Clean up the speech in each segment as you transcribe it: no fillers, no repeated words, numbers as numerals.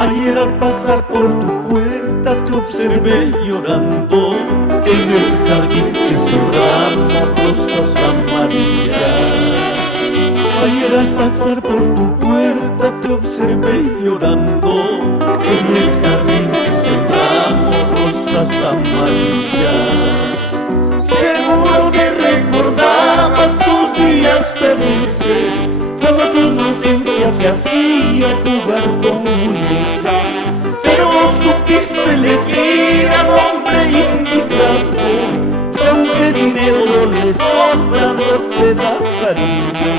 Ayer al pasar por tu puerta te observé llorando en el jardín que sembramos rosas amarillas. Ayer al pasar por tu puerta te observé llorando en el jardín que sembramos rosas amarillas. Seguro que recordabas tus días felices, cuando tu inocencia te hacía jugar con muñecas, pero no supiste elegir al hombre indicado, que aunque el dinero no le sobra, no te da cariño.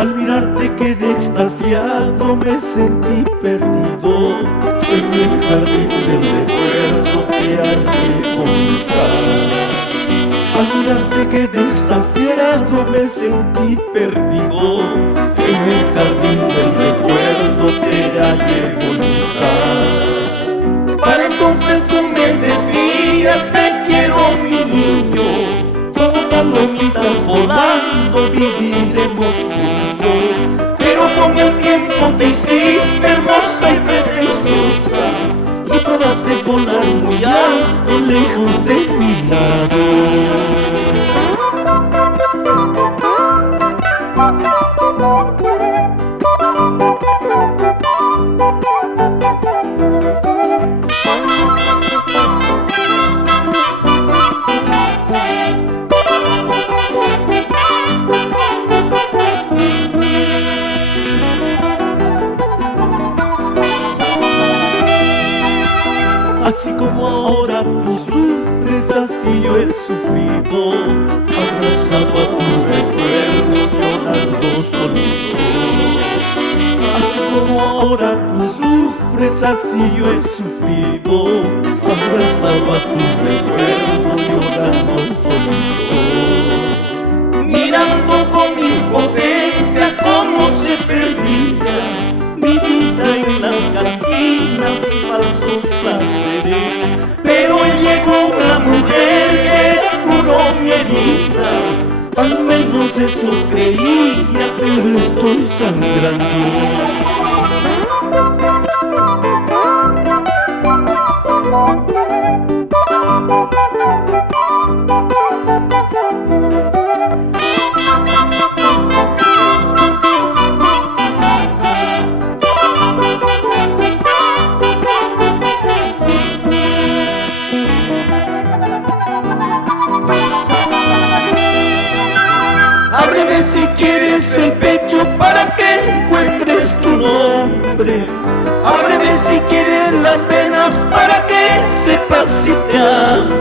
Al mirarte quedé extasiado, me sentí perdido en el jardín del recuerdo que hallé contar. Al mirarte quedé extasiado, me sentí perdido en el jardín del recuerdo que hallé contar. Para entonces tú me decías: te quiero, mi niño, como palomitas volando viviremos juntos. Pero con el tiempo te hiciste hermosa y pretenciosa y probaste volar muy alto lejos de mi lado. Así como ahora tú sufres, así yo he sufrido, abrazado a tus recuerdos, llorando solito. Así como ahora tú sufres, así yo he sufrido, abrazado a tus recuerdos, llorando solito. Mirando con impotencia cómo se perdía mi vida en las cantinas y falsos placeres. Pero llegó una mujer que curó mi herida, al menos eso creía, pero estoy sangrando. Ábreme si quieres el pecho para que encuentres tu nombre. Ábreme si quieres las venas para que sepas si te amo.